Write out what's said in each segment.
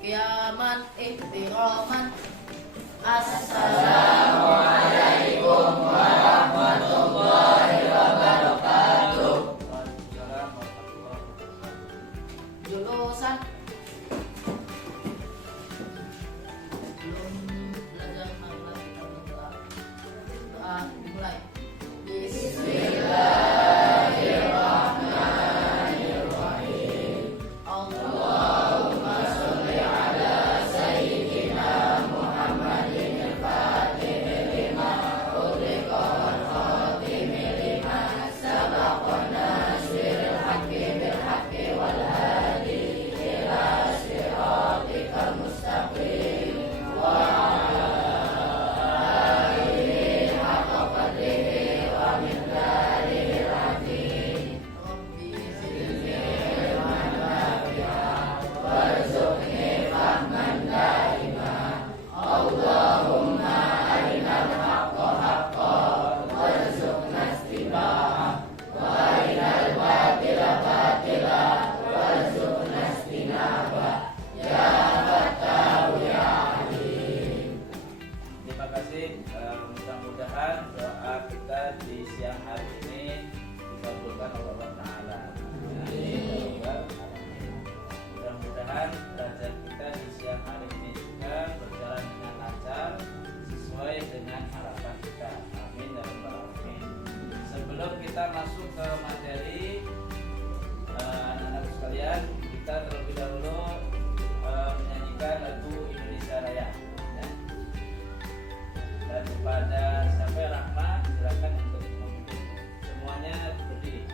qiyaman ihtiraman. Assalamualaikum warahmatullahi wabarakatuh. Julusan belum belajar mana kita berdoa. Doa dimulai. Bismillahirrahmanirrahim. Allahumma sholli ala sayyidina Muhammadin al-Fatih lima ughliqa wal khatim lima sabaqa nasiril haqqi bil haqqi wal hadi ila siratikal mustaqim wa ala alihi haqqa qadrihi wa miqdarihi al-azim. Rabbi zidni ilman nafi'an warzuqni fahman daima. Allahumma arinal haqqa haqqan warzuqna ittiba'ah wa arinal batila batilan warzuqna ijtinabah. Ya Fattahu ya Alim. Terima kasih. Mudah-mudahan doa kita di siang hari ini dikabulkan oleh Allah Ta'ala. Mudah-mudahan belajar kita di siang hari ini juga berjalan dengan lancar sesuai dengan harapan kita. Amin ya rabbal alamin. Sebelum kita masuk ke materi, anak-anak sekalian, kita terlebih dahulu menyanyikan lagu Indonesia Raya. Ya. Dan kepada siapa yang Rahma, silakan untuk memimpin. Semuanya berdiri.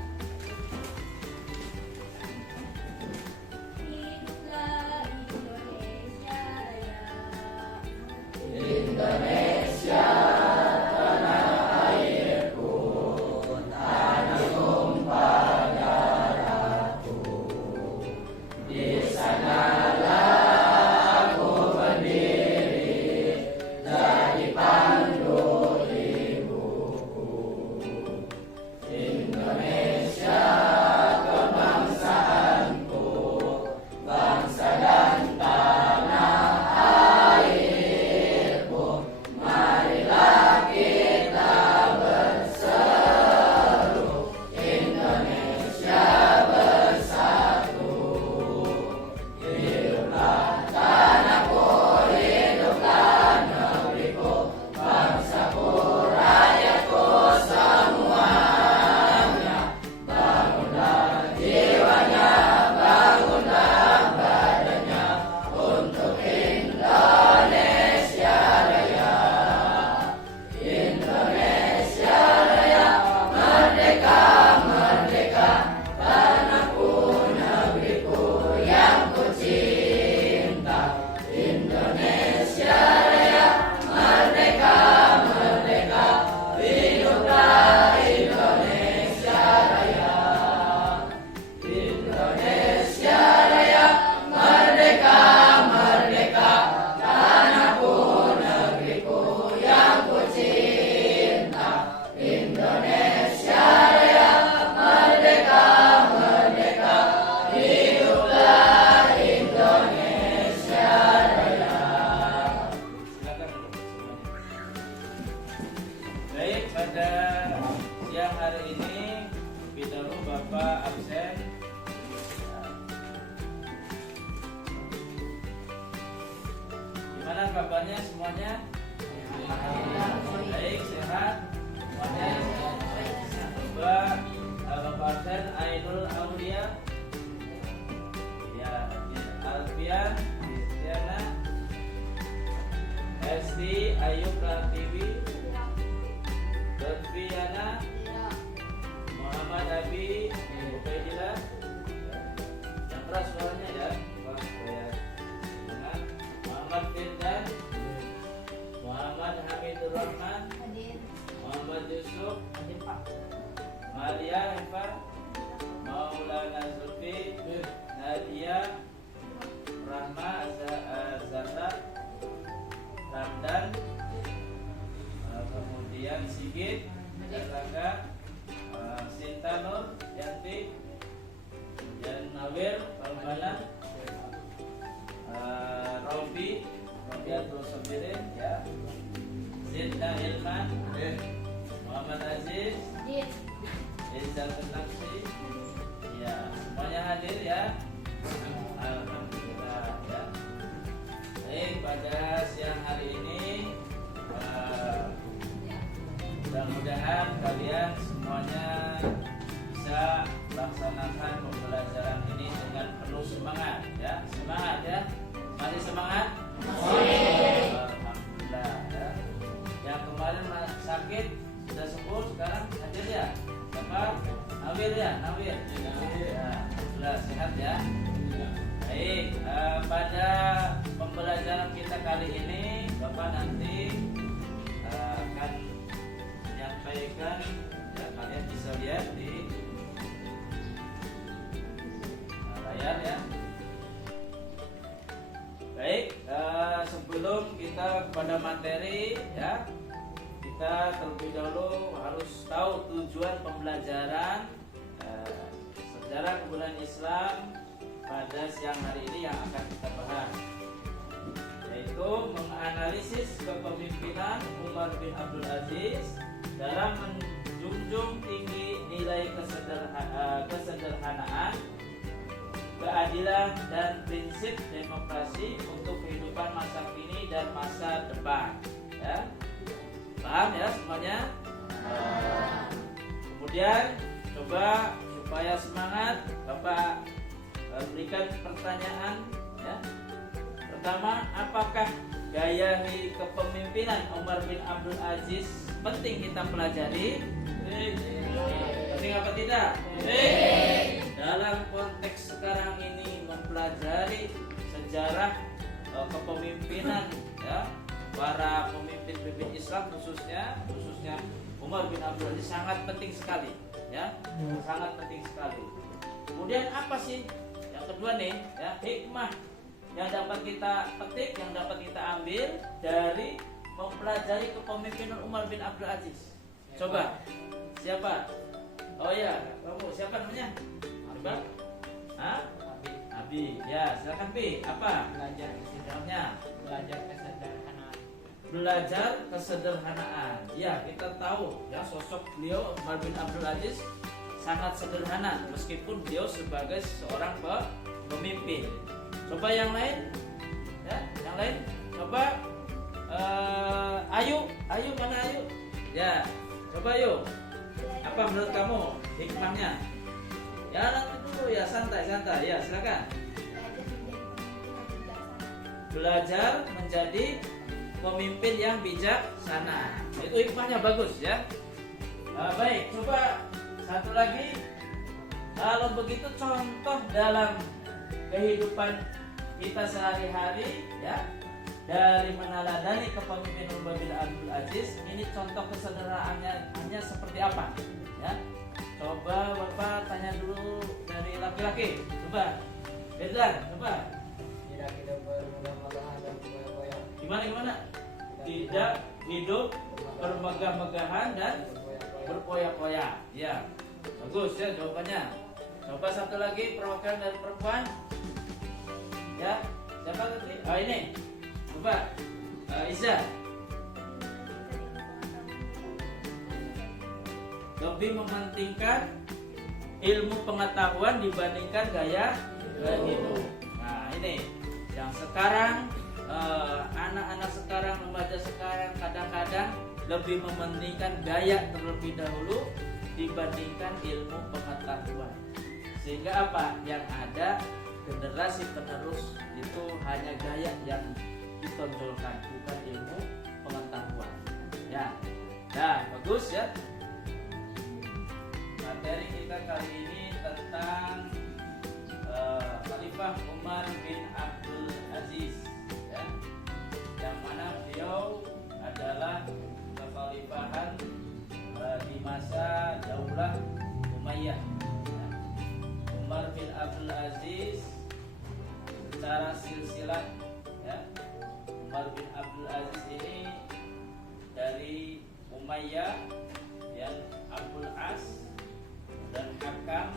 Hiduplah Indonesia Raya. Indonesia tanah airku, tanah tumpah darahku. Di sanalah aku berdiri, jadi pandu ibuku. Indonesia kebangsaanku, bangsa dan tanah airku. Marilah kita berseru, Indonesia bersatu. Hiduplah tanahku, hiduplah negeriku, bangsaku, rakyatku semuanya. Bangunlah jiwanya, bangunlah badannya untuk Indonesia Raya. Indonesia Raya, merdeka, merdeka, tanahku, negeriku yang ku cinta. Indonesia Raya, merdeka, merdeka, hiduplah Indonesia Raya. Indonesia Raya, merdeka, merdeka, tanahku, negeriku yang ku cinta. Indonesia Raya, merdeka, merdeka, hiduplah Indonesia Raya. Silakan untuk semuanya. Baik, pada siang hari ini lebih dahulu Bapak absen. Gimana kabarnya semuanya? Baik, sehat semuanya. Coba Bapak absen Ainul Aulia, ya, Alfian, Kristiana, Esti Ayu Pratiwi, Lutfiana, Muhammad Abi, Ubaidillah. Yang keras suaranya ya, Pak, supaya dengar. Muhammad Firdan, Muhammad Hamidur Rahman, Muhammad Yusuf, Maria Eva, Maulana Zulfi, Nadia, Rahma Zahra, Ramdan, kemudian Sigit, Erlangga, Sinta Nur, Yanti, dan Nawir, Palmana, Izzatul Nafsi. Ya, semuanya hadir ya. Alhamdulillah ya. Baik, pada siang hari ini mudah-mudahan kalian semuanya bisa melaksanakan pembelajaran ini dengan penuh semangat ya. Semangat ya. Masih semangat? Alhamdulillah ya. Yang kemarin sakit sudah sembuh, sekarang hadir ya. Siapa? Nawir ya, Nawir. Ya, sudah sehat ya. Baik, pada pembelajaran kita kali ini Bapak nanti akan menyampaikan ya, kalian bisa lihat di layar ya. Baik, sebelum kita kepada materi ya, kita terlebih dahulu harus tahu tujuan pembelajaran sejarah kebudayaan Islam pada siang hari ini yang akan kita bahas, yaitu menganalisis kepemimpinan Umar bin Abdul Aziz dalam menjunjung tinggi nilai kesederhanaan, keadilan dan prinsip demokrasi untuk kehidupan masa kini dan masa depan. Ya, paham ya semuanya? Kemudian coba supaya semangat, Bapak berikan pertanyaan ya. Pertama, apakah gaya kepemimpinan Umar bin Abdul Aziz penting kita pelajari? Penting apa tidak? Dalam konteks sekarang ini mempelajari sejarah kepemimpinan ya, para pemimpin Islam khususnya Umar bin Abdul Aziz sangat penting sekali ya, sangat penting sekali. Kemudian apa sih yang kedua nih ya, hikmah yang dapat kita petik, yang dapat kita ambil dari mempelajari kepemimpinan Umar bin Abdul Aziz? Coba, siapa? Oh ya, kamu siapa namanya? Coba. Hah? Abi. Ya, silakan Bi. Apa? Belajar kesederhanaan. Belajar kesederhanaan. Belajar kesederhanaan. Ya, kita tahu ya sosok beliau Umar bin Abdul Aziz sangat sederhana meskipun beliau sebagai seorang pemimpin. Coba yang lain, ya, yang lain. Coba, Ayu mana Ayu? Ya, coba Ayu. Apa menurut kamu hikmahnya? Ya nanti dulu ya, santai. Ya silakan. Belajar menjadi pemimpin yang bijaksana. Itu hikmahnya bagus ya. Baik, coba satu lagi. Kalau begitu contoh dalam kehidupan kita sehari-hari ya, dari meneladani kepemimpinan Umar bin Abdul Aziz, ini contoh kesederhanaannya seperti apa ya? Coba Bapak tanya dulu dari laki-laki. Coba Bedlan, coba. Tidak hidup bermegah-megahan dan bergoyang. Gimana? Tidak hidup bermegah-megahan dan berpoya-poya. Ya, bagus ya jawabannya. Coba satu lagi perwakilan dari perempuan. Ya, siapa tadi? Oh ini. Coba, Iza. Lebih mementingkan ilmu pengetahuan dibandingkan gaya hidup. Nah ini yang sekarang anak-anak sekarang, remaja sekarang kadang-kadang lebih mementingkan gaya terlebih dahulu dibandingkan ilmu pengetahuan. Sehingga apa? Yang ada generasi penerus itu hanya gaya yang ditonjolkan, bukan ilmu pengetahuan. Ya, nah bagus ya. Materi kita kali ini tentang Khalifah Umar bin Abdul Aziz, ya, yang mana beliau adalah kekhalifahan di masa Daulah Umayyah. Ya. Umar bin Abdul Aziz secara silsilah, ya, Umar bin Abdul Aziz ini dari Umayyah dan Abdul As dan Hakam,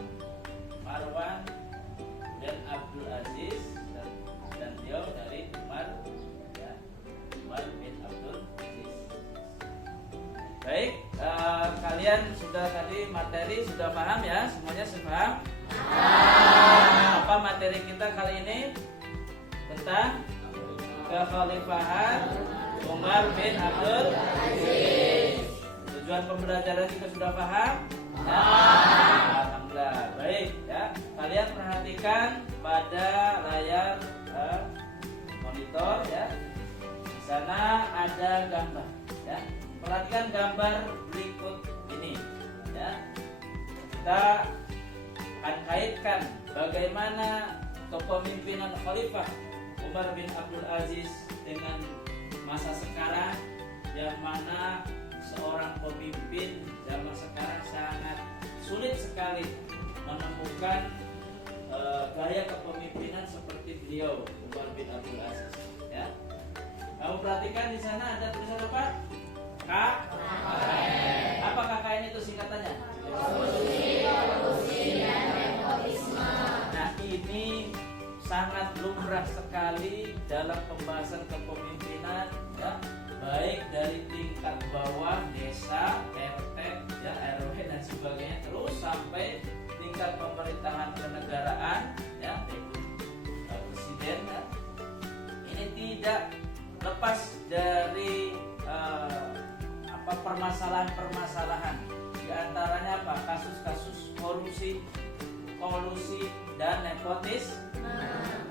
Marwan dan Abdul Aziz, dan beliau dari Umar, ya, Umar bin Abdul Aziz. Baik, kalian sudah tadi materi tadi sudah paham ya? Semuanya sudah paham? Apa materi kita kali ini? Tentang kekhalifahan Umar bin Abdul Aziz. Tujuan pembelajaran kita sudah paham? Ya. Alhamdulillah. Baik ya. Kalian perhatikan pada layar monitor ya. Di sana ada gambar ya. Perhatikan gambar berikut ini ya. Kita akan kaitkan bagaimana kepemimpinan Khalifah Umar bin Abdul Aziz dengan masa sekarang, yang mana seorang pemimpin zaman sekarang sangat sulit sekali menemukan gaya kepemimpinan seperti beliau Umar bin Abdul Aziz ya. Kamu perhatikan di sana ada tulisan apa? KKN. Apa KKN itu singkatannya? Korupsi dan nepotisme. Nah, ini sangat lumrah sekali dalam pembahasan kepemimpinan ya, baik dari tingkat bawah desa, RT, ya, RW dan sebagainya, terus sampai tingkat pemerintahan kenegaraan ya, presiden ya. Ini tidak lepas dari permasalahan-permasalahan, di antaranya apa? Kasus-kasus korupsi, kolusi dan nepotisme.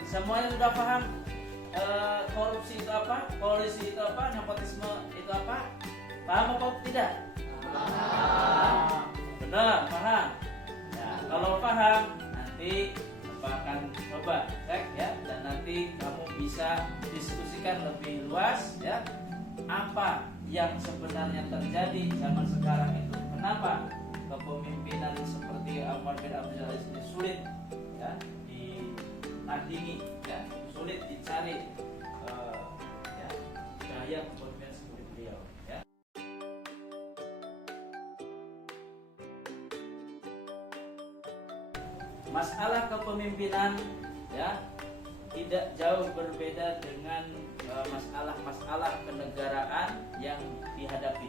Semuanya sudah paham korupsi itu apa, kolusi itu apa, nepotisme itu apa? Paham apa tidak? Benar, paham. Ya, kalau paham, nanti Bapak akan coba cek ya, dan nanti kamu bisa diskusikan lebih luas ya, apa yang sebenarnya terjadi zaman sekarang itu. Kenapa kepemimpinan seperti Umar bin Abdul Aziz ini sulit ya ditandingi ya, sulit dicari ya, gaya kepemimpinan seperti beliau ya. Masalah kepemimpinan ya tidak jauh berbeda dengan masalah-masalah kenegaraan yang dihadapi.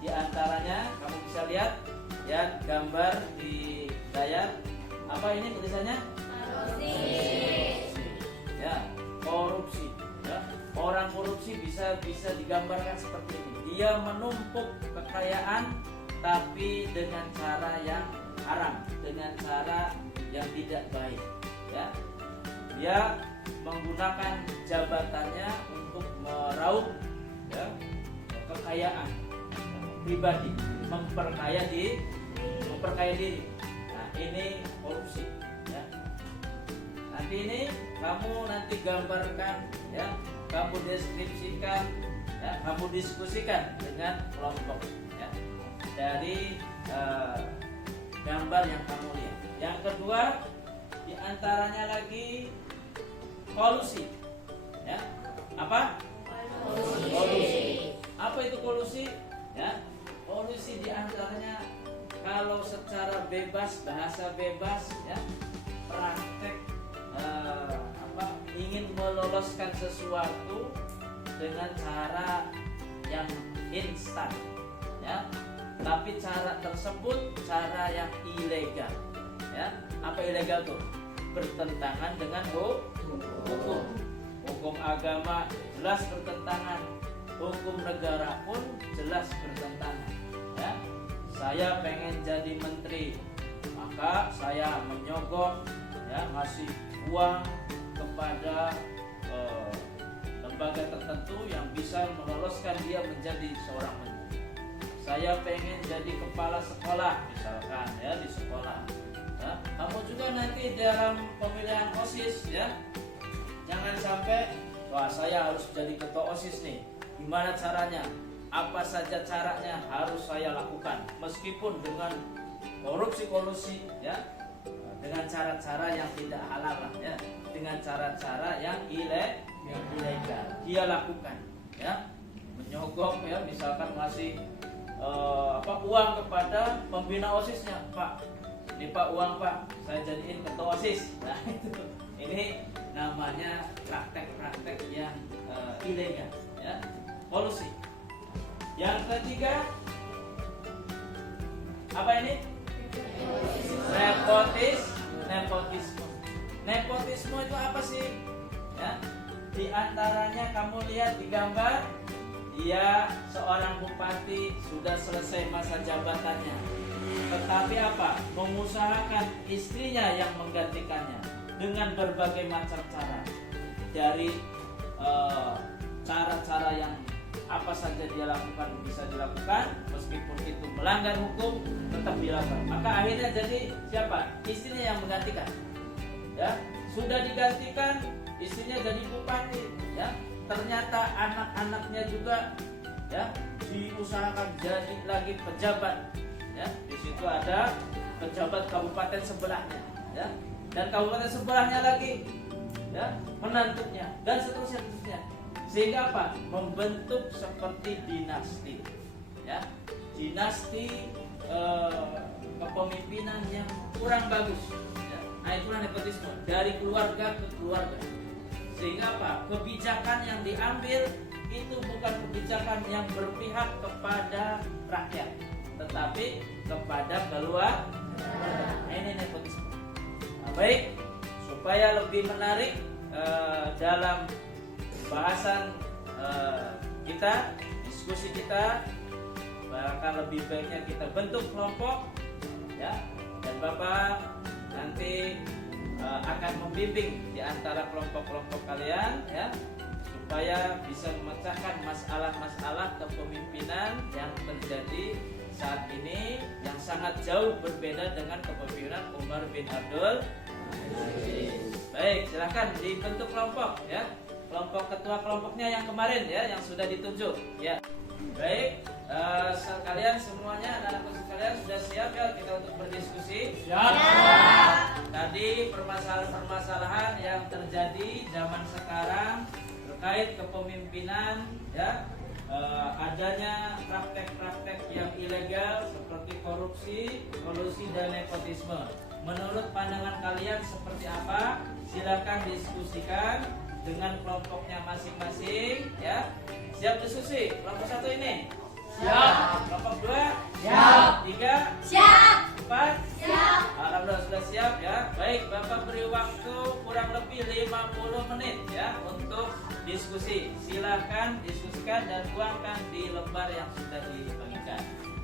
Di antaranya kamu bisa lihat ya gambar di layar. Apa ini tulisannya? Korupsi. Ya, korupsi. Ya. Orang korupsi bisa digambarkan seperti ini. Dia menumpuk kekayaan tapi dengan cara yang haram, dengan cara yang tidak baik. Ya. Dia menggunakan jabatannya untuk meraup ya, kekayaan pribadi, memperkaya diri. Nah, ini korupsi ya. Nanti ini kamu nanti gambarkan ya, kamu deskripsikan ya, kamu diskusikan dengan kelompok ya, dari gambar yang kamu lihat. Yang kedua, di antaranya lagi kolusi ya. Apa? Kolusi. Apa itu kolusi? Ya, kolusi di antaranya kalau secara bebas, bahasa bebas ya, praktek ingin meloloskan sesuatu dengan cara yang instan ya, tapi cara tersebut cara yang ilegal ya. Apa ilegal tuh? Bertentangan dengan hukum agama jelas bertentangan, hukum negara pun jelas bertentangan ya. Saya pengen jadi menteri, maka saya menyogok ya, ngasih uang kepada lembaga tertentu yang bisa meloloskan dia menjadi seorang menteri. Saya pengen jadi kepala sekolah misalkan ya, di sekolah ya. Kamu juga nanti dalam pemilihan OSIS ya, jangan sampai wah saya harus jadi ketua OSIS nih, gimana caranya, apa saja caranya harus saya lakukan, meskipun dengan korupsi kolusi ya, dengan cara-cara yang tidak halal ya, dengan cara-cara yang ilegal dia lakukan ya, menyogok ya, misalkan ngasih uang kepada pembina OSISnya, Pak ini Pak uang Pak, saya jadiin ketua OSIS. Nah itu, ini namanya praktek-praktek yang ilegal ya, kolusi. Yang ketiga apa ini? Nepotisme. Nepotisme itu apa sih? Ya, di antaranya kamu lihat di gambar, dia seorang bupati sudah selesai masa jabatannya, tetapi apa? Mengusahakan istrinya yang menggantikannya dengan berbagai macam cara, dari cara-cara yang apa saja dia lakukan bisa dilakukan, meskipun itu melanggar hukum tetap dilakukan. Maka akhirnya jadi siapa? Istrinya yang menggantikan. Ya, sudah digantikan, istrinya jadi bupati. Ya, ternyata anak-anaknya juga ya diusahakan jadi lagi pejabat. Ya, di situ ada pejabat kabupaten sebelahnya. Ya, dan kabupaten sebelahnya lagi. Ya, menantunya dan seterusnya. Sehingga apa? Membentuk seperti dinasti, ya, dinasti kepemimpinan yang kurang bagus. Ya. Nah, itulah nepotisme dari keluarga ke keluarga. Sehingga apa? Kebijakan yang diambil itu bukan kebijakan yang berpihak kepada rakyat, tetapi kepada keluarga. Nah, ini nepotisme. Nah, baik, supaya lebih menarik dalam bahasan kita, diskusi kita, bahkan lebih baiknya kita bentuk kelompok, ya, dan Bapak nanti akan membimbing di antara kelompok-kelompok kalian, ya, supaya bisa memecahkan masalah-masalah kepemimpinan yang terjadi saat ini yang sangat jauh berbeda dengan kepemimpinan Umar bin Abdul Aziz. Baik, silahkan dibentuk kelompok, ya. Kelompok ketua kelompoknya yang kemarin, ya, yang sudah ditunjuk, ya. Baik, sekalian semuanya, anak-anakku sekalian sudah siap ya kita untuk berdiskusi? Siap. Tadi permasalahan-permasalahan yang terjadi zaman sekarang terkait kepemimpinan, ya, adanya praktek-praktek yang ilegal seperti korupsi, kolusi dan nepotisme. Menurut pandangan kalian seperti apa? Silakan diskusikan dengan kelompoknya masing-masing, ya. Siap diskusi? Kelompok 1 ini? Siap. Kelompok 2? Siap. 3? Siap. 4? Siap. Alhamdulillah sudah siap, ya. Baik, Bapak beri waktu kurang lebih 50 menit ya untuk diskusi. Silakan diskusikan dan tuangkan di lembar yang sudah dibagikan.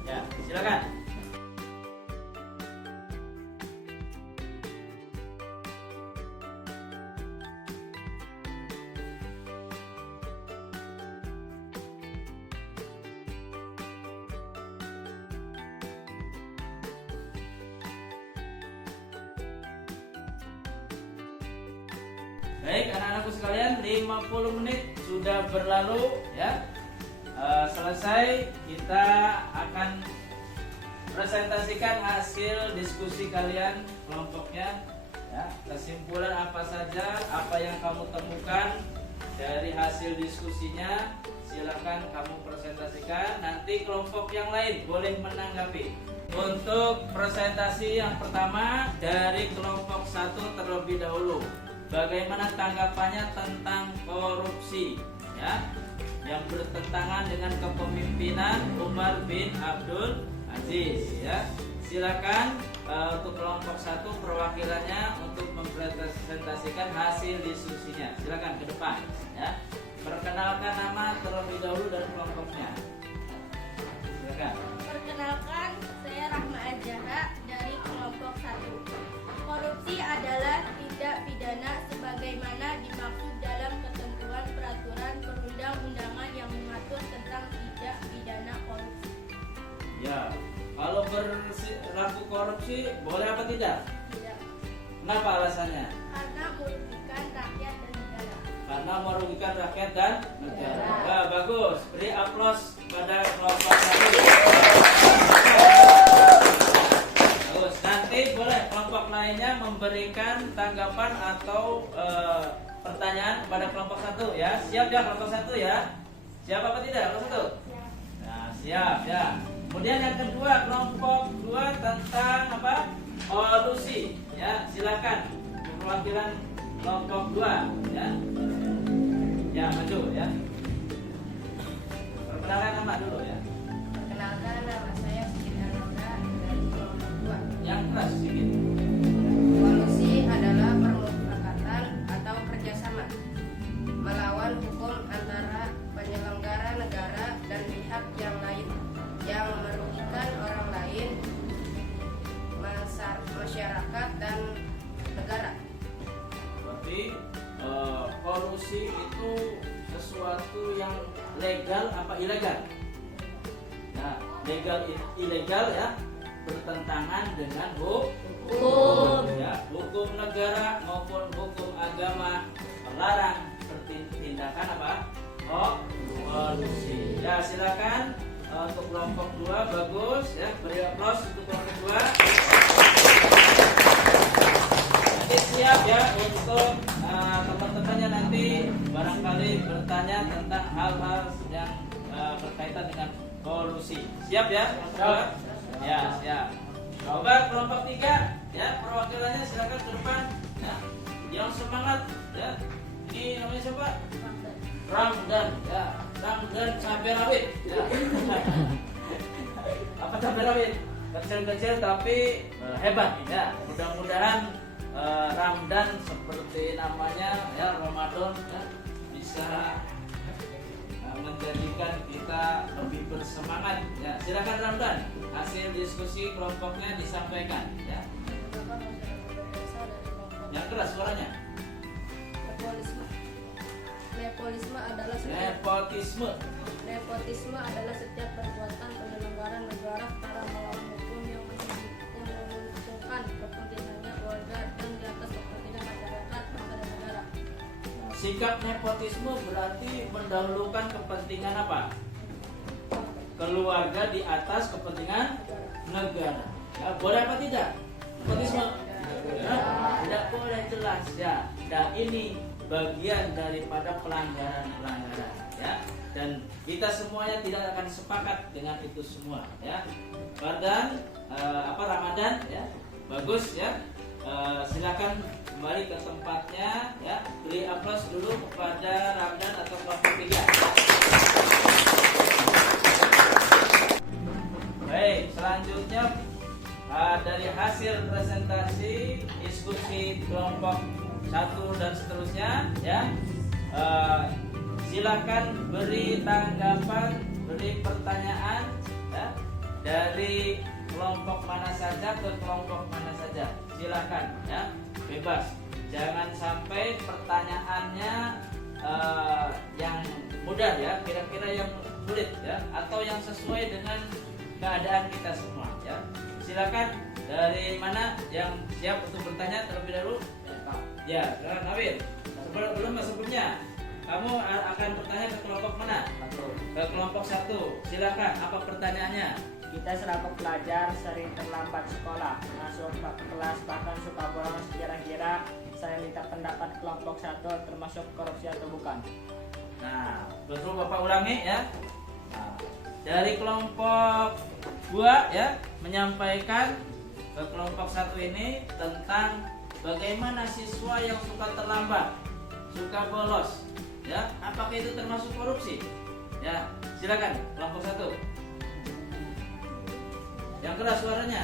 Ya, silakan. Baik, anak-anakku sekalian, 50 menit sudah berlalu, ya. Selesai, kita akan presentasikan hasil diskusi kalian kelompoknya, ya. Kesimpulan apa saja, apa yang kamu temukan dari hasil diskusinya, silakan kamu presentasikan. Nanti kelompok yang lain boleh menanggapi. Untuk presentasi yang pertama dari kelompok 1 terlebih dahulu. Bagaimana tanggapannya tentang korupsi, ya, yang bertentangan dengan kepemimpinan Umar bin Abdul Aziz, ya. Silakan untuk kelompok 1 perwakilannya untuk mempresentasikan hasil diskusinya. Silakan ke depan, ya. Perkenalkan nama terlebih dahulu dan kelompoknya. Silakan. Perkenalkan, saya Rahma Azhara dari kelompok 1. Korupsi adalah tindak pidana sebagaimana dimaksud dalam ketentuan peraturan perundang-undangan yang mengatur tentang tindak pidana korupsi. Ya, kalau berlaku korupsi boleh apa tidak? Tidak, Kenapa alasannya? karena merugikan rakyat dan negara. Karena merugikan rakyat dan negara. Nah, bagus. Beri aplaus pada kelompok 1. Bagus. Nanti boleh kelompok lainnya memberikan tanggapan atau pertanyaan kepada kelompok 1, ya. Siap ya kelompok 1, ya? Siap apa tidak kelompok 1? Nah, siap ya. Kemudian yang kedua, kelompok 2 tentang apa? Kolusi, ya. Silakan perwakilan kelompok 2, ya. Ya, maju ya. Perkenalkan nama dulu ya. Perkenalkan, nama saya Siti Laura dari kelompok 2. yang keras sedikit. Kolusi adalah permufakatan atau kerjasama melawan hukum antara penyelenggara negara dan pihak yang lain yang merugikan orang lain, masyarakat dan negara. Berarti kolusi itu sesuatu yang legal apa ilegal? Nah, legal ilegal ya, bertentangan dengan hukum ya, hukum negara maupun hukum agama melarang tindakan apa? Kolusi. Ya, silakan untuk kelompok 2 bagus ya, beri aplaus untuk kelompok 2. Nanti siap ya untuk teman-temannya nanti barangkali bertanya tentang hal-hal yang berkaitan dengan kolusi. Siap ya? Siap. Ya, siap. Coba kelompok 3 ya, perwakilannya silakan ke depan ya. Yang semangat ya. Ini namanya siapa? Ramdan ya. Ramdan cabai rawit ya. Apa cabai rawit? Kecil-kecil tapi hebat ya. Mudah-mudahan Ramdan seperti namanya ya, Ramadan ya, bisa menjadikan kita lebih bersemangat ya. Silakan Ramdan, hasil diskusi kelompoknya disampaikan ya. Yang keras suaranya. Nepotisme adalah setiap perbuatan penyelenggara negara secara melawan hukum yang menguntungkan kepentingannya keluarga dan di atas kepentingan masyarakat, bangsa dan negara. Sikap nepotisme berarti mendahulukan kepentingan apa? Keluarga di atas kepentingan negara. Ya, boleh apa tidak? Nepotisme? Ya, tidak boleh, jelas ya. Nah, ini bagian daripada pelanggaran ya. Dan kita semuanya tidak akan sepakat dengan itu semua ya. Ramadan ya. Bagus ya. Silakan kembali ke tempatnya ya. Beri aplaus dulu kepada Ramdan atau kelompok 3. Baik, selanjutnya dari hasil presentasi diskusi kelompok 1 dan seterusnya ya, silakan beri tanggapan, beri pertanyaan ya, dari kelompok mana saja ke kelompok mana saja. Silakan ya, bebas. Jangan sampai pertanyaannya yang mudah ya, kira-kira yang sulit ya, atau yang sesuai dengan keadaan kita semua ya. Silakan, dari mana yang siap untuk bertanya terlebih dahulu? Ya, silakan Nawir. Sebelumnya kamu akan bertanya ke kelompok mana? Ke kelompok 1. Silakan, apa pertanyaannya? Kita selaku pelajar sering terlambat sekolah, masuk kelas bahkan suka bolos. Kira-kira saya minta pendapat kelompok 1 termasuk korupsi atau bukan? Nah, betul Bapak ulangi ya. Nah, dari kelompok 2 ya, menyampaikan ke kelompok 1 ini tentang bagaimana siswa yang suka terlambat, suka bolos ya, apakah itu termasuk korupsi? Ya, silakan kelompok 1. Yang keras suaranya.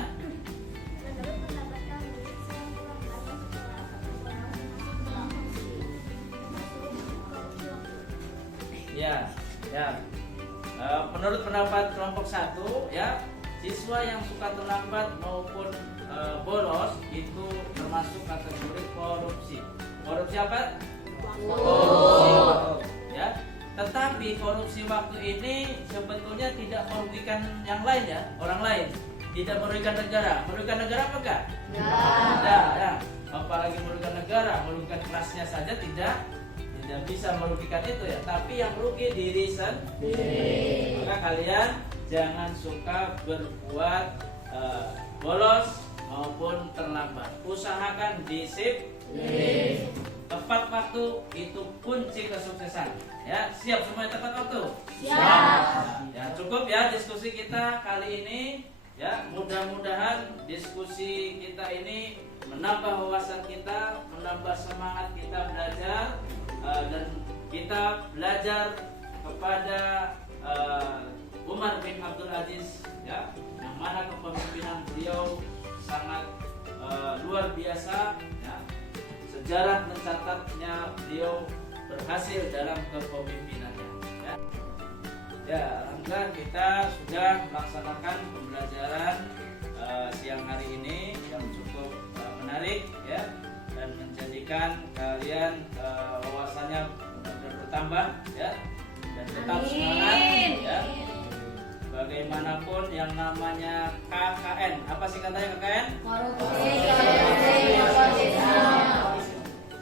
Ya, ya. Menurut pendapat kelompok 1 ya, siswa yang suka terlambat maupun bolos itu termasuk kategori korupsi. Korupsi apa? Korupsi waktu. Ya. Tetapi korupsi waktu ini sebetulnya tidak merugikan yang lain ya, orang lain. Tidak merugikan negara. Merugikan negara apa enggak? Tidak ya. Apalagi merugikan negara, merugikan kelasnya saja tidak bisa merugikan itu ya. Tapi yang merugi diri sendiri. Maka kalian jangan suka berbuat bolos maupun terlambat. Usahakan disiplin. Tepat waktu itu kunci kesuksesan. Ya, siap semuanya tepat waktu? Siap. Ya, cukup ya diskusi kita kali ini. Ya, mudah-mudahan diskusi kita ini menambah wawasan kita, menambah semangat kita belajar, dan kita belajar kepada Umar bin Abdul Aziz ya, yang mana kepemimpinan beliau sangat luar biasa. Ya. Sejarah mencatatnya beliau berhasil dalam kepemimpinannya. Ya. Ya, alhamdulillah kita sudah melaksanakan pembelajaran siang hari ini yang cukup menarik ya, dan menjadikan kalian wawasannya benar-benar bertambah ya, dan tetap semangat ya. Bagaimanapun yang namanya KKN, apa sih katanya KKN?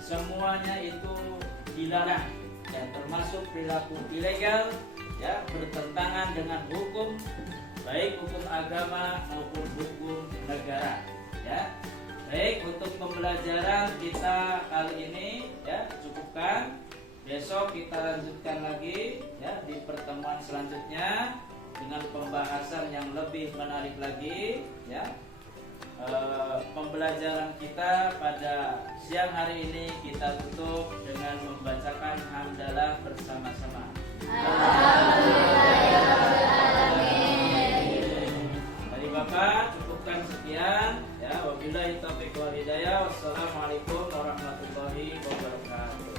Semuanya itu dilarang dan termasuk perilaku ilegal ya, bertentangan dengan hukum, baik hukum agama maupun hukum negara ya. Baik, untuk pembelajaran kita kali ini ya cukupkan. Besok kita lanjutkan lagi ya di pertemuan selanjutnya dengan pembahasan yang lebih menarik lagi ya. Pembelajaran kita pada siang hari ini kita tutup dengan membacakan hamdalah bersama-sama. Mari Bapak cukupkan sekian ya. Wabillahi taufiq wal hidayah. Wassalamualaikum warahmatullahi wabarakatuh.